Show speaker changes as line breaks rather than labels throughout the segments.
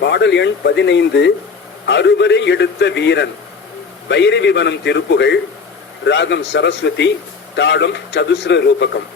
பாடல் எண் பதினைந்து அறுவரை எடுத்த வீரன். வைரவிவனம் திருப்புகள் ராகம் சரஸ்வதி தாளம் சதுஸ்ர ரூபகம்.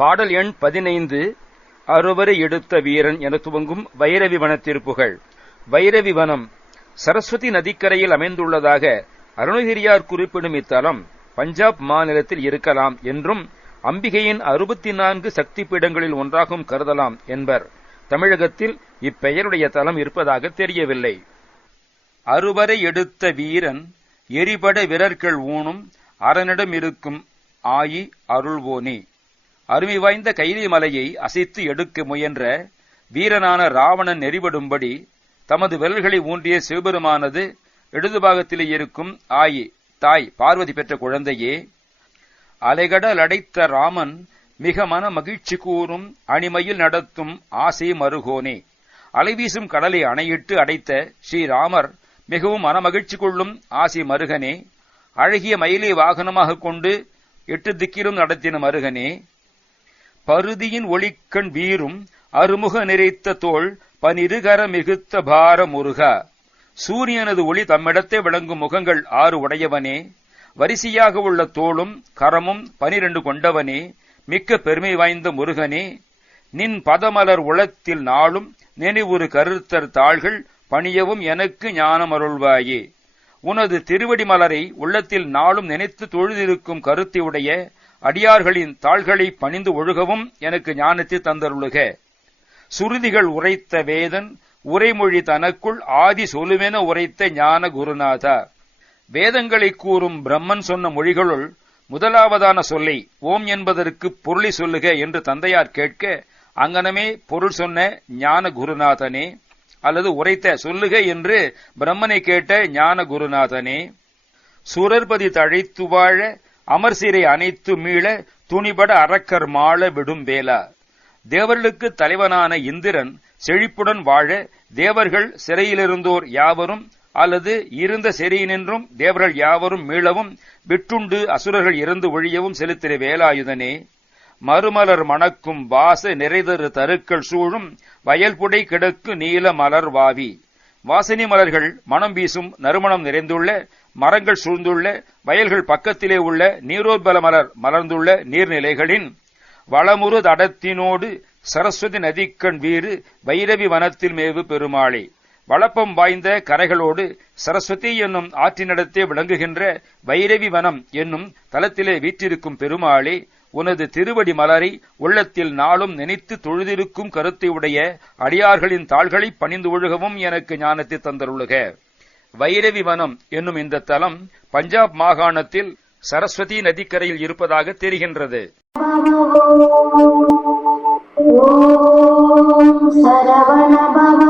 பாடல் எண் பதினைந்து அறுவரை எடுத்த வீரன் என துவங்கும் வைரவி வனத்திருப்புகள் வைரவி வனம் சரஸ்வதி நதிக்கரையில் அமைந்துள்ளதாக அருணகிரியார் குறிப்பிடும் இத்தலம் பஞ்சாப் மாநிலத்தில் இருக்கலாம் என்றும் அம்பிகையின் அறுபத்தி நான்கு சக்தி பீடங்களில் ஒன்றாகவும் கருதலாம் என்பர்.
தமிழகத்தில் இப்பெயருடைய தலம் இருப்பதாக தெரியவில்லை. அறுவரை எடுத்த வீரன் எரிபட விரற்கள் ஊனும் அரனிடம் இருக்கும் ஆயி அருள்வோனி. அருமை வாய்ந்த கைலி மலையை அசைத்து எடுக்க முயன்ற வீரனான ராவணன் நெறிபடும்படி தமது விரல்களை ஊன்றிய சிவபெருமானது இடது பாகத்திலே இருக்கும் ஆயி தாய் பார்வதி பெற்ற குழந்தையே அலைகடல் அடைத்த ராமன் மிக மன மகிழ்ச்சி கூறும் அணிமையில் நடத்தும் ஆசை மருகோனே. அலைவீசும் கடலை அணையிட்டு அடைத்த ஸ்ரீராமர் மிகவும் மனமகிழ்ச்சி கொள்ளும் ஆசி மருகனே. அழகிய மயிலை வாகனமாக கொண்டு எட்டு திக்கிலும் நடத்தின மருகனே பருதியின் ஒளிக்கண் வீரும் அருமுக நிறைத்த தோள் பனிருகர மிகுத்த பார முருகா சூரியனது ஒளி தம்மிடத்தே விளங்கும் முகங்கள் ஆறு உடையவனே. வரிசையாக உள்ள தோளும் கரமும் பனிரெண்டு கொண்டவனே. மிக்க பெருமை வாய்ந்த முருகனே. நின் பதமலர் உளத்தில் நாளும் நினைவுறு கருத்தர் தாள்கள் பணியவும் எனக்கு ஞானம் அருள்வாயே உனது திருவடி மலரை உள்ளத்தில் நாளும் நினைத்து தொழுதிருக்கும் கருத்தையுடைய அடியார்களின் தாள்களை பணிந்து ஒழுகவும் எனக்கு ஞானத்தை தந்தருளுக. சுருதிகள் உரைத்த வேதன் உரைமொழி தனக்குள் ஆதி சொலுமென உரைத்த ஞான குருநாதா. வேதங்களை கூறும் பிரம்மன் சொன்ன மொழிகளுள் முதலாவதான சொல்லை ஓம் என்பதற்கு பொருளை சொல்லுக என்று தந்தையார் கேட்க அங்கனமே பொருள் சொன்ன ஞான குருநாதனே அல்லது உரைத்த சொல்லுக என்று பிரம்மனை கேட்ட ஞான குருநாதனே. சுரர்பதி தழைத்து வாழ அமர்சிறை அனைத்து மீள துணிபட அரக்கர் மாள விடும் வேலா தேவர்களுக்கு தலைவனான இந்திரன் செழிப்புடன் வாழ தேவர்கள் சிறையிலிருந்தோர் யாவரும் அல்லது இருந்த சிறையினின்றும் தேவர்கள் யாவரும் மீளவும் விட்டுண்டு அசுரர்கள் இருந்து ஒழியவும் செலுத்தின வேலாயுதனே மறுமலர் மணக்கும் வாச நிறைதரு தருக்கள் சூழும் வயல்புடை கிடக்கு நீல மலர் வாவி. வாசனை மலர்கள் மனம் வீசும் நறுமணம் நிறைந்துள்ள மரங்கள் சூழ்ந்துள்ள வயல்கள் பக்கத்திலே உள்ள நீரோத்பல மலர் மலர்ந்துள்ள நீர்நிலைகளின் வளமுறு தடத்தினோடு சரஸ்வதி நதிக்கண் வீறு வைரவி வனத்தில் மேவு பெருமாளே. வளப்பம் வாய்ந்த கரைகளோடு சரஸ்வதி என்னும் ஆற்றினிடத்தே விளங்குகின்ற வைரவி வனம் என்னும் தலத்திலே வீற்றிருக்கும் பெருமாளே உனது திருவடி மலரை உள்ளத்தில் நாளும் நினைத்து தொழுதிருக்கும் கருத்தை உடைய அடியார்களின் தாள்களை பணிந்து ஒழுகவும் எனக்கு ஞானத்தை தந்தருளுக. வைரவி வனம் என்னும் இந்த தலம் பஞ்சாப் மாகாணத்தில் சரஸ்வதி நதிக்கரையில் இருப்பதாக தெரிகின்றது.
சரவணபவ